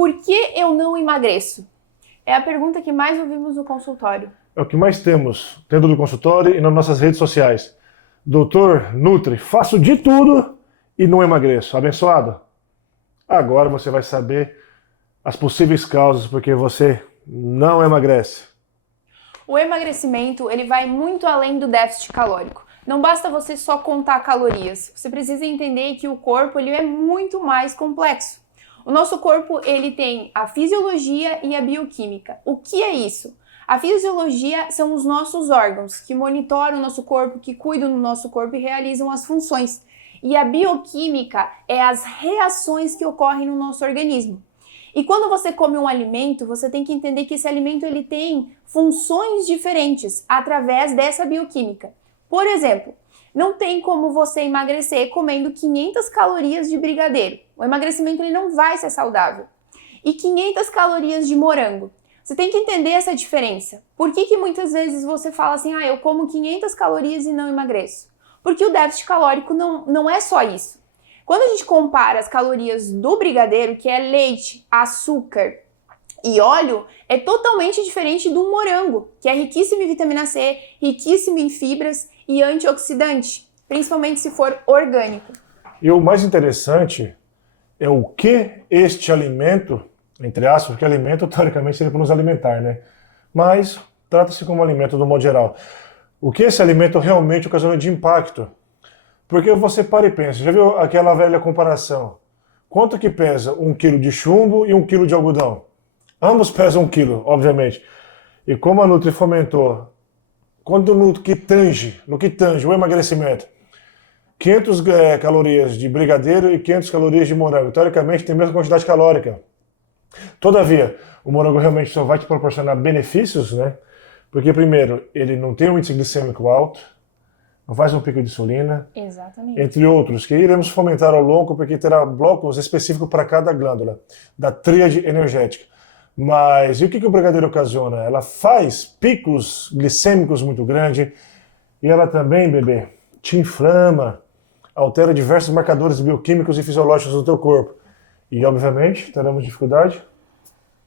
Por que eu não emagreço? É a pergunta que mais ouvimos no consultório. É o que mais temos dentro do consultório e nas nossas redes sociais. Doutor Nutri, faço de tudo e não emagreço. Abençoado? Agora você vai saber as possíveis causas porque você não emagrece. O emagrecimento, ele vai muito além do déficit calórico. Não basta você só contar calorias. Você precisa entender que o corpo ele é muito mais complexo. O nosso corpo ele tem a fisiologia e a bioquímica. O que é isso? A fisiologia são os nossos órgãos que monitoram o nosso corpo, que cuidam do nosso corpo e realizam as funções. E a bioquímica é as reações que ocorrem no nosso organismo. E quando você come um alimento, você tem que entender que esse alimento ele tem funções diferentes através dessa bioquímica. Por exemplo, não tem como você emagrecer comendo 500 calorias de brigadeiro. O emagrecimento ele não vai ser saudável. E 500 calorias de morango. Você tem que entender essa diferença. Por que muitas vezes você fala assim, eu como 500 calorias e não emagreço? Porque o déficit calórico não é só isso. Quando a gente compara as calorias do brigadeiro, que é leite, açúcar e óleo, é totalmente diferente do morango, que é riquíssimo em vitamina C, riquíssimo em fibras e antioxidante, principalmente se for orgânico. E o mais interessante é o que este alimento, entre aspas, porque alimento teoricamente seria para nos alimentar, né? Mas trata-se como alimento do modo geral. O que esse alimento realmente ocasiona de impacto? Porque você para e pensa, já viu aquela velha comparação? Quanto que pesa 1 quilo de chumbo e 1 quilo de algodão? Ambos pesam 1 quilo, obviamente. E como a Nutri fomentou, no que tange o emagrecimento, 500 calorias de brigadeiro e 500 calorias de morango, teoricamente tem a mesma quantidade calórica. Todavia, o morango realmente só vai te proporcionar benefícios, né? Porque, primeiro, ele não tem um índice glicêmico alto, não faz um pico de insulina, exatamente, entre outros, que iremos fomentar ao longo, porque terá blocos específicos para cada glândula, da tríade energética. Mas e o que o brigadeiro ocasiona? Ela faz picos glicêmicos muito grandes e ela também, bebê, te inflama, altera diversos marcadores bioquímicos e fisiológicos do teu corpo. E, obviamente, teremos dificuldade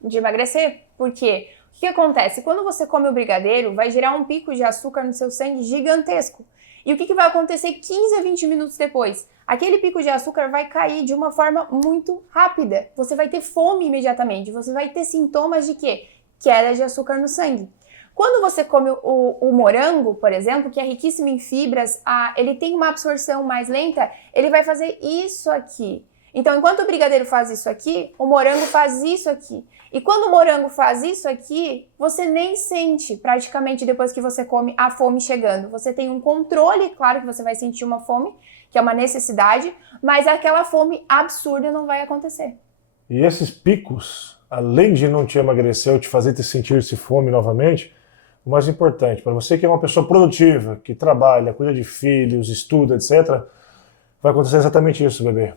de emagrecer. Por quê? O que acontece? Quando você come o brigadeiro, vai gerar um pico de açúcar no seu sangue gigantesco. E o que vai acontecer 15 a 20 minutos depois? Aquele pico de açúcar vai cair de uma forma muito rápida. Você vai ter fome imediatamente. Você vai ter sintomas de quê? Queda de açúcar no sangue. Quando você come o morango, por exemplo, que é riquíssimo em fibras, ele tem uma absorção mais lenta, ele vai fazer isso aqui. Então, enquanto o brigadeiro faz isso aqui, o morango faz isso aqui. E quando o morango faz isso aqui, você nem sente praticamente depois que você come a fome chegando. Você tem um controle, claro que você vai sentir uma fome, que é uma necessidade, mas aquela fome absurda não vai acontecer. E esses picos, além de não te emagrecer ou te fazer te sentir-se fome novamente, o mais importante, para você que é uma pessoa produtiva, que trabalha, cuida de filhos, estuda, etc., vai acontecer exatamente isso, bebê.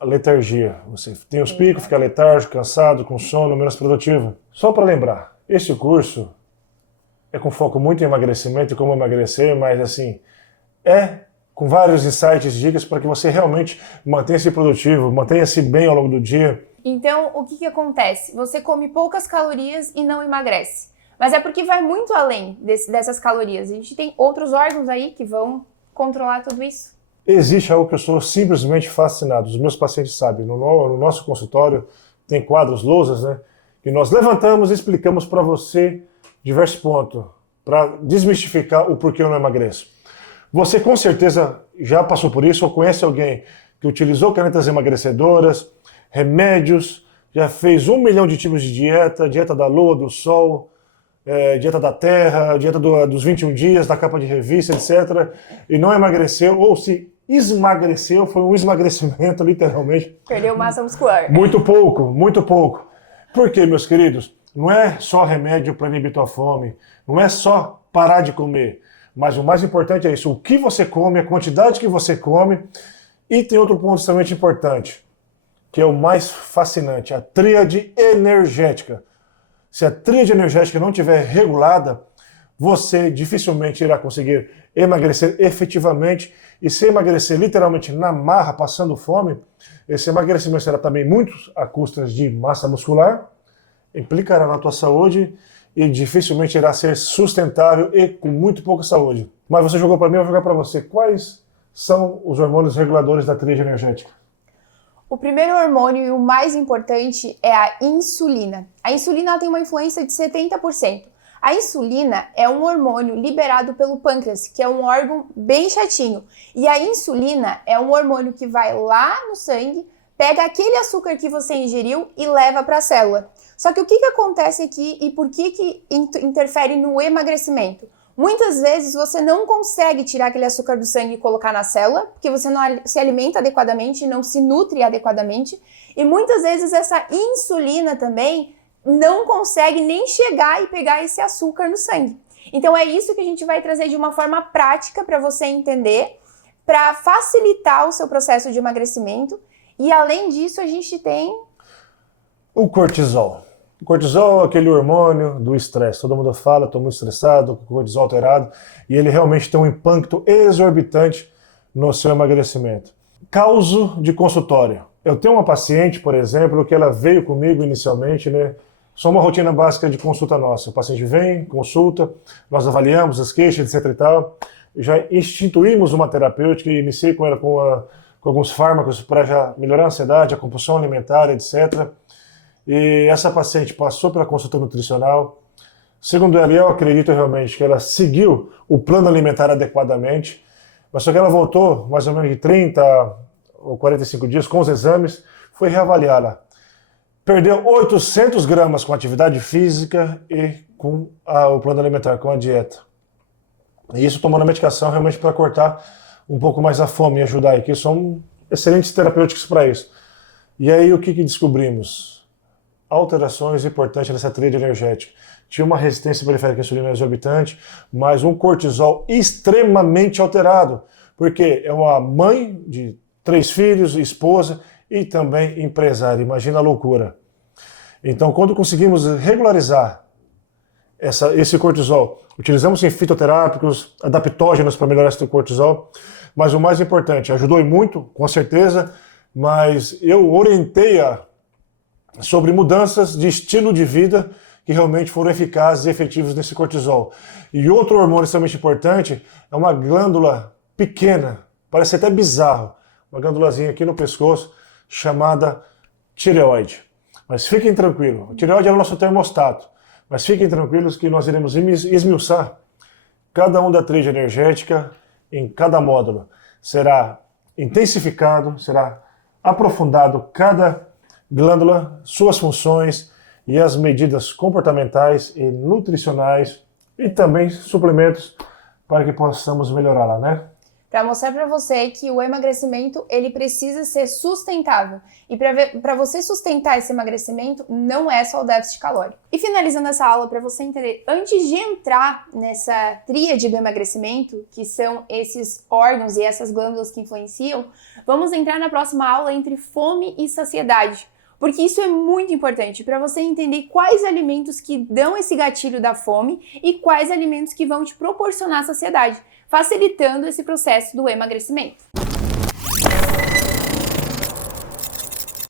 A letargia. Você tem os picos, fica letárgico, cansado, com sono, menos produtivo. Só para lembrar, esse curso é com foco muito em emagrecimento e como emagrecer, mas assim, é com vários insights, dicas para que você realmente mantenha-se produtivo, mantenha-se bem ao longo do dia. Então, o que acontece? Você come poucas calorias e não emagrece. Mas é porque vai muito além dessas calorias. A gente tem outros órgãos aí que vão controlar tudo isso. Existe algo que eu sou simplesmente fascinado. Os meus pacientes sabem. No nosso consultório tem quadros, lousas, né? Que nós levantamos e explicamos para você diversos pontos para desmistificar o porquê eu não emagreço. Você com certeza já passou por isso ou conhece alguém que utilizou canetas emagrecedoras, remédios, já fez 1 milhão de tipos de dieta, dieta da lua, do sol, dieta da terra, dieta dos 21 dias, da capa de revista, etc. E não emagreceu, ou se esmagreceu, foi um esmagrecimento, literalmente. Perdeu massa muscular. Muito pouco, muito pouco. Por quê, meus queridos? Não é só remédio para inibir tua fome, não é só parar de comer, mas o mais importante é isso, o que você come, a quantidade que você come, e tem outro ponto extremamente importante, que é o mais fascinante, a tríade energética. Se a tríade energética não estiver regulada, você dificilmente irá conseguir emagrecer efetivamente. E se emagrecer literalmente na marra, passando fome, esse emagrecimento será também muito a custas de massa muscular, implicará na tua saúde e dificilmente irá ser sustentável e com muito pouca saúde. Mas você jogou para mim, eu vou jogar para você. Quais são os hormônios reguladores da tríade energética? O primeiro hormônio e o mais importante é a insulina. A insulina tem uma influência de 70%. A insulina é um hormônio liberado pelo pâncreas, que é um órgão bem chatinho. E a insulina é um hormônio que vai lá no sangue, pega aquele açúcar que você ingeriu e leva para a célula. Só que o que acontece aqui e por que interfere no emagrecimento? Muitas vezes você não consegue tirar aquele açúcar do sangue e colocar na célula, porque você não se alimenta adequadamente, não se nutre adequadamente. E muitas vezes essa insulina também não consegue nem chegar e pegar esse açúcar no sangue. Então é isso que a gente vai trazer de uma forma prática para você entender, para facilitar o seu processo de emagrecimento. E além disso, a gente tem o cortisol. O cortisol é aquele hormônio do estresse. Todo mundo fala, estou muito estressado, com o cortisol alterado, e ele realmente tem um impacto exorbitante no seu emagrecimento. Causo de consultório. Eu tenho uma paciente, por exemplo, que ela veio comigo inicialmente, né? Só uma rotina básica de consulta nossa. O paciente vem, consulta, nós avaliamos as queixas, etc e tal. Já instituímos uma terapêutica e iniciei com ela com alguns fármacos para já melhorar a ansiedade, a compulsão alimentar, etc. E essa paciente passou pela consulta nutricional. Segundo ela, eu acredito realmente que ela seguiu o plano alimentar adequadamente, mas só que ela voltou mais ou menos de 30 ou 45 dias com os exames, foi reavaliá-la. Perdeu 800 gramas com atividade física e com o plano alimentar, com a dieta. E isso tomando a medicação realmente para cortar um pouco mais a fome e ajudar aí, que são excelentes terapêuticos para isso. E aí o que descobrimos? Alterações importantes nessa tríade energética. Tinha uma resistência periférica à insulina exorbitante, mas um cortisol extremamente alterado, porque é uma mãe de 3 filhos, esposa e também empresária. Imagina a loucura. Então, quando conseguimos regularizar esse cortisol, utilizamos sim fitoterápicos, adaptógenos para melhorar esse cortisol, mas o mais importante, ajudou muito, com certeza, mas eu orientei-a sobre mudanças de estilo de vida que realmente foram eficazes e efetivos nesse cortisol. E outro hormônio extremamente importante é uma glândula pequena, parece até bizarro, uma glândulazinha aqui no pescoço, chamada tireoide. Mas fiquem tranquilos, a tireoide é o nosso termostato, mas fiquem tranquilos que nós iremos esmiuçar cada um da tríade energética em cada módulo. Será intensificado, será aprofundado cada glândula, suas funções e as medidas comportamentais e nutricionais e também suplementos para que possamos melhorá-la, né? Para mostrar para você que o emagrecimento ele precisa ser sustentável. E para você sustentar esse emagrecimento, não é só o déficit calórico. E finalizando essa aula, para você entender, antes de entrar nessa tríade do emagrecimento, que são esses órgãos e essas glândulas que influenciam, vamos entrar na próxima aula entre fome e saciedade. Porque isso é muito importante para você entender quais alimentos que dão esse gatilho da fome e quais alimentos que vão te proporcionar saciedade, facilitando esse processo do emagrecimento.